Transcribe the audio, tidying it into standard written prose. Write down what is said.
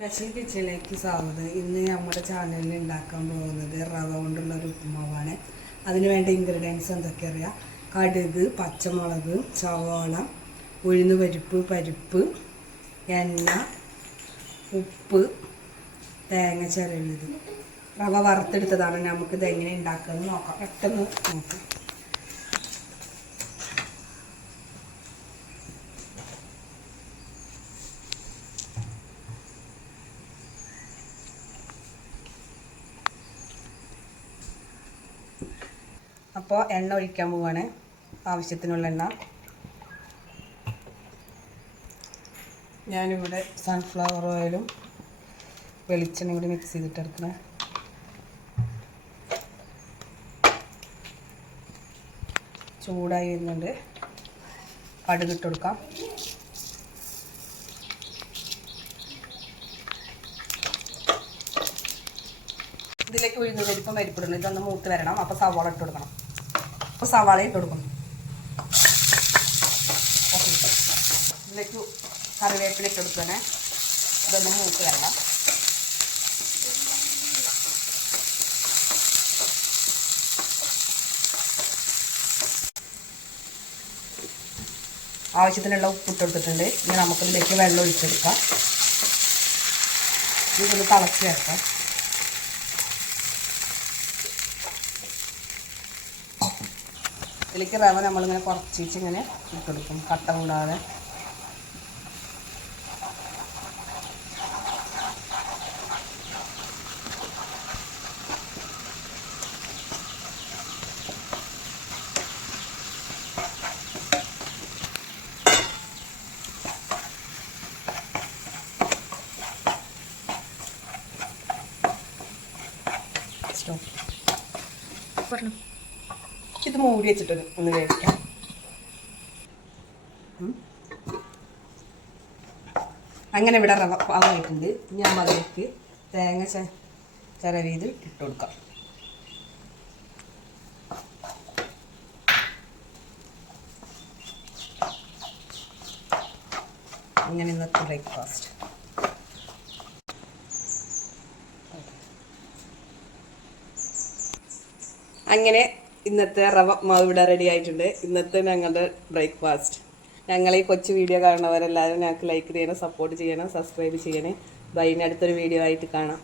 Special കിച്ചണിലേക്ക് സ്വാഗതം. ഇന്ന് നമ്മുടെ ചാനലിൽ ഉണ്ടാക്കാൻ പോകുന്നത് റവ കൊണ്ടുള്ള ഒരു ഉപ്പുമാവാണ്. അതിന് വേണ്ട ഇൻഗ്രീഡിയൻസ് എന്തൊക്കെ അറിയാം: കടുക്, പച്ചമുളക്, സവാള, ഉഴുന്ന് പരിപ്പ്, എണ്ണ, ഉപ്പ്, തേങ്ങ ചിരവിയത്. റവ വറുത്തെടുത്തതാണ്. നമുക്കിത് എങ്ങനെ ഉണ്ടാക്കുന്നത് നോക്കാം. പെട്ടെന്ന് നോക്കാം. അപ്പോൾ എണ്ണ ഒഴിക്കാൻ പോവാണ്. ആവശ്യത്തിനുള്ള എണ്ണ. ഞാനിവിടെ സൺഫ്ലവർ ഓയിലും വെളിച്ചെണ്ണയും കൂടി മിക്സ് ചെയ്തിട്ടെടുക്കണം. ചൂടായി വരുന്നുണ്ട്. കടുക് ഇട്ട് കൊടുക്കാം. ഇതിലേക്ക് ഉഴുന്ന് പരിപ്പിടുന്നു. ഇതൊന്ന് മൂത്ത് വരണം. അപ്പോൾ സവാള ഇട്ട് കൊടുക്കണം. അപ്പോൾ സവാള ഇട്ട് കൊടുക്കണം. ഇതിലേക്ക് കറിവേപ്പില ഇട്ട് കൊടുക്കണേ. ഇതൊന്ന് മൂത്ത് വരണം. ആവശ്യത്തിനുള്ള ഉപ്പ് ഇട്ട് കൊടുത്തിട്ടുണ്ട്. ഇനി നമുക്കിതിലേക്ക് വെള്ളം ഒഴിച്ചെടുക്കാം. ഇതൊന്ന് തിളച്ച് ചേർക്കാം. ഇതിലേക്ക് റവ നമ്മളിങ്ങനെ കുറച്ചിങ്ങനെ ഇട്ടെടുക്കും, കട്ട കൂടാതെ. ഇത് മൂടി വെച്ചിട്ട് ഒന്ന് വേവിക്കാം. അങ്ങനെ ഇവിടെ റവ പാകമായിട്ടുണ്ട്. ഇനി നമ്മൾ അതിലേക്ക് തേങ്ങ ചിരവിയത് ഇട്ട് കൊടുക്കാം. അങ്ങനെ ഇന്നത്തെ ബ്രേക്ക്ഫാസ്റ്റ്. അങ്ങനെ ഇന്നത്തെ റവ മാവ് ഇവിടെ റെഡി ആയിട്ടുണ്ട്. ഇന്നത്തെ ഞങ്ങളുടെ ബ്രേക്ക്ഫാസ്റ്റ്. ഞങ്ങൾ ഈ കൊച്ചു വീഡിയോ കാണുന്നവരെല്ലാവരും ഞങ്ങൾക്ക് ലൈക്ക് ചെയ്യണം, സപ്പോർട്ട് ചെയ്യണം, സബ്സ്ക്രൈബ് ചെയ്യണേ. ബൈ. ഇനി അടുത്തൊരു വീഡിയോ ആയിട്ട് കാണാം.